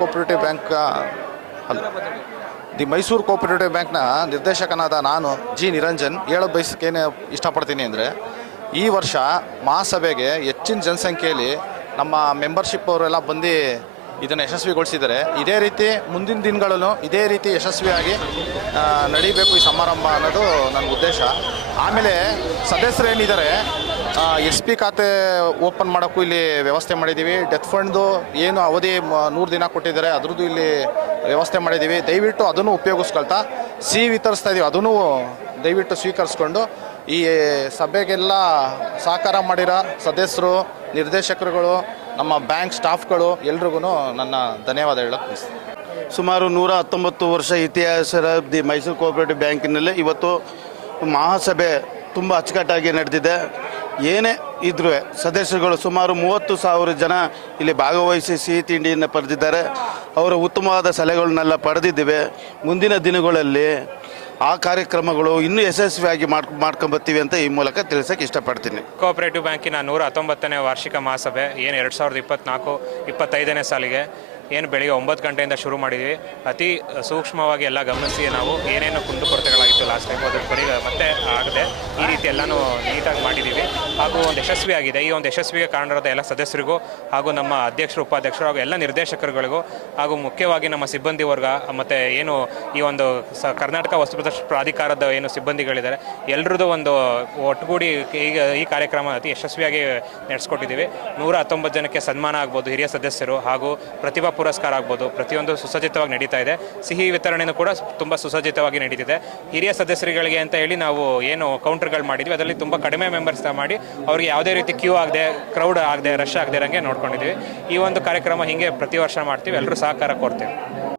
Cooperative bank ಅಲ್ಲ the Mysuru cooperative ಬ್ಯಾಂಕ್ನ ನಿರ್ದೇಶಕನಾದ ನಾನು, ಜಿ. ನಿರಂಜನ್ ಹೇಳೋ ಬಯಸಕ್ಕೇನೆ ಇಷ್ಟಪಡ್ತೀನಿ ಅಂದರೆ, ಈ ವರ್ಷ ಮಹಾಸಭೆಗೆ ಹೆಚ್ಚಿನ ಜನಸಂಖ್ಯೆಯಲ್ಲಿ ನಮ್ಮ ಮೆಂಬರ್ಶಿಪ್ ಅವರೆಲ್ಲ ಬಂದು ಇದನ್ನು ಯಶಸ್ವಿಗೊಳಿಸಿದ್ದಾರೆ. ಇದೇ ರೀತಿ ಮುಂದಿನ ದಿನಗಳಲ್ಲೂ ಇದೇ ರೀತಿ ಯಶಸ್ವಿಯಾಗಿ ನಡೀಬೇಕು ಈ ಸಮಾರಂಭ ಅನ್ನೋದು ನನ್ನ ಉದ್ದೇಶ. ಆಮೇಲೆ ಸದಸ್ಯರು ಏನಿದ್ದಾರೆ ಎಸ್ ಪಿ ಖಾತೆ ಓಪನ್ ಮಾಡೋಕ್ಕೂ ಇಲ್ಲಿ ವ್ಯವಸ್ಥೆ ಮಾಡಿದ್ದೀವಿ. ಡೆತ್ ಫಂಡ್ದು ಏನು ಅವಧಿ ನೂರು ದಿನ ಕೊಟ್ಟಿದ್ದಾರೆ. ಅದ್ರದ್ದು ಇಲ್ಲಿ ವ್ಯವಸ್ಥೆ ಮಾಡಿದ್ದೀವಿ. ದಯವಿಟ್ಟು ಅದನ್ನು ಉಪಯೋಗಿಸ್ಕೊಳ್ತಾ, ಸಿ ವಿತರಿಸ್ತಾ ಇದ್ದೀವಿ ಅದನ್ನು ದಯವಿಟ್ಟು ಸ್ವೀಕರಿಸ್ಕೊಂಡು, ಈ ಸಭೆಗೆಲ್ಲ ಸಹಕಾರ ಮಾಡಿರೋ ಸದಸ್ಯರು, ನಿರ್ದೇಶಕರುಗಳು, ನಮ್ಮ ಬ್ಯಾಂಕ್ ಸ್ಟಾಫ್ಗಳು ಎಲ್ರಿಗೂ ನನ್ನ ಧನ್ಯವಾದ ಹೇಳೋಕ್ಕೆ. ಸುಮಾರು ನೂರ ಹತ್ತೊಂಬತ್ತು ವರ್ಷ ಇತಿಹಾಸದ ದಿ ಮೈಸೂರು ಕೋಆಪರೇಟಿವ್ ಬ್ಯಾಂಕಿನಲ್ಲಿ. ಇವತ್ತು ಮಹಾಸಭೆ ತುಂಬ ಅಚ್ಚುಕಟ್ಟಾಗಿ ನಡೆದಿದೆ. ಏನೇ ಇದ್ರೂ ಸದಸ್ಯರುಗಳು ಸುಮಾರು ಮೂವತ್ತು ಸಾವಿರ ಜನ ಇಲ್ಲಿ ಭಾಗವಹಿಸಿ ಸಿಹಿ ತಿಂಡಿಯನ್ನು ಪಡೆದಿದ್ದಾರೆ. ಅವರ ಉತ್ತಮವಾದ ಸಲಹೆಗಳನ್ನೆಲ್ಲ ಪಡೆದಿದ್ದೇವೆ. ಮುಂದಿನ ದಿನಗಳಲ್ಲಿ ಆ ಕಾರ್ಯಕ್ರಮಗಳು ಇನ್ನೂ ಯಶಸ್ವಿಯಾಗಿ ಮಾಡ್ಕೊ ಮಾಡ್ಕೊಂಬತ್ತೀವಿ ಅಂತ ಈ ಮೂಲಕ ತಿಳಿಸೋಕೆ ಇಷ್ಟಪಡ್ತೀನಿ. ಕೋಆಪರೇಟಿವ್ ಬ್ಯಾಂಕಿನ ನೂರ ಹತ್ತೊಂಬತ್ತನೇ ವಾರ್ಷಿಕ ಮಹಾಸಭೆ, ಏನು ಎರಡು ಸಾವಿರದ ಇಪ್ಪತ್ನಾಲ್ಕು, ಇಪ್ಪತ್ತೈದನೇ ಸಾಲಿಗೆ ಏನು ಬೆಳಿಗ್ಗೆ ಒಂಬತ್ತು ಗಂಟೆಯಿಂದ ಶುರು ಮಾಡಿದ್ವಿ. ಅತಿ ಸೂಕ್ಷ್ಮವಾಗಿ ಎಲ್ಲ ಗಮನಿಸಿ ನಾವು ಏನೇನು ಕುಂದುಕೊರತೆಗಳಾಗಿತ್ತು ಲಾಸ್ಟ್ ಟೈಮ್ ಅದ್ರ ಬರೀ ಮತ್ತೆ ಆಗದೆ ಈ ರೀತಿ ಎಲ್ಲಾನು ನೀಟಾಗಿ ಮಾಡಿದ್ದೀವಿ. ಹಾಗೂ ಒಂದು ಯಶಸ್ವಿಯಾಗಿದೆ ಈ ಒಂದು ಯಶಸ್ವಿಗೆ ಕಾರಣರಾದ ಎಲ್ಲ ಸದಸ್ಯರಿಗೂ ಹಾಗೂ ನಮ್ಮ ಅಧ್ಯಕ್ಷರು, ಉಪಾಧ್ಯಕ್ಷರು ಹಾಗೂ ಎಲ್ಲ ನಿರ್ದೇಶಕರುಗಳಿಗೂ ಹಾಗೂ ಮುಖ್ಯವಾಗಿ ನಮ್ಮ ಸಿಬ್ಬಂದಿ ವರ್ಗ ಮತ್ತು ಏನು ಈ ಒಂದು ಸ ಕರ್ನಾಟಕ ವಸ್ತು ಪ್ರದರ್ಶನ ಪ್ರಾಧಿಕಾರದ ಏನು ಸಿಬ್ಬಂದಿಗಳಿದ್ದಾರೆ ಎಲ್ಲರದ್ದು ಒಂದು ಒಟ್ಟುಗೂಡಿ ಈಗ ಈ ಕಾರ್ಯಕ್ರಮ ಅತಿ ಯಶಸ್ವಿಯಾಗಿ ನಡೆಸ್ಕೊಟ್ಟಿದ್ದೀವಿ. ನೂರ ಹತ್ತೊಂಬತ್ತು ಜನಕ್ಕೆ ಸನ್ಮಾನ ಆಗ್ಬೋದು, ಹಿರಿಯ ಸದಸ್ಯರು ಹಾಗೂ ಪ್ರತಿಭಾ ಪುರಸ್ಕಾರ ಆಗ್ಬೋದು, ಪ್ರತಿಯೊಂದು ಸುಸಜ್ಜಿತವಾಗಿ ನಡೀತಾ ಇದೆ. ಸಿಹಿ ವಿತರಣೆಯೂ ಕೂಡ ತುಂಬ ಸುಸಜ್ಜಿತವಾಗಿ ನಡೀತಿದೆ. ಹಿರಿಯ ಸದಸ್ಯರುಗಳಿಗೆ ಅಂತ ಹೇಳಿ ನಾವು ಏನು ಕೌಂಟರ್ಗಳು ಮಾಡಿದ್ವಿ. ಅದರಲ್ಲಿ ತುಂಬ ಕಡಿಮೆ ಮೆಂಬರ್ಸ್ ಮಾಡಿ ಅವ್ರಿಗೆ ಯಾವುದೇ ರೀತಿ ಕ್ಯೂ ಆಗದೆ ಕ್ರೌಡ್ ಆಗದೆ ರಶ್ ಆಗದೆ ಇರೋಂಗೆ ನೋಡ್ಕೊಂಡಿದ್ದೀವಿ ಈ ಒಂದು ಕಾರ್ಯಕ್ರಮ ಹಿಂಗೆ ಪ್ರತಿ ವರ್ಷ ಮಾಡ್ತೀವಿ. ಎಲ್ಲರೂ ಸಹಕಾರ ಕೋರ್ತೀವಿ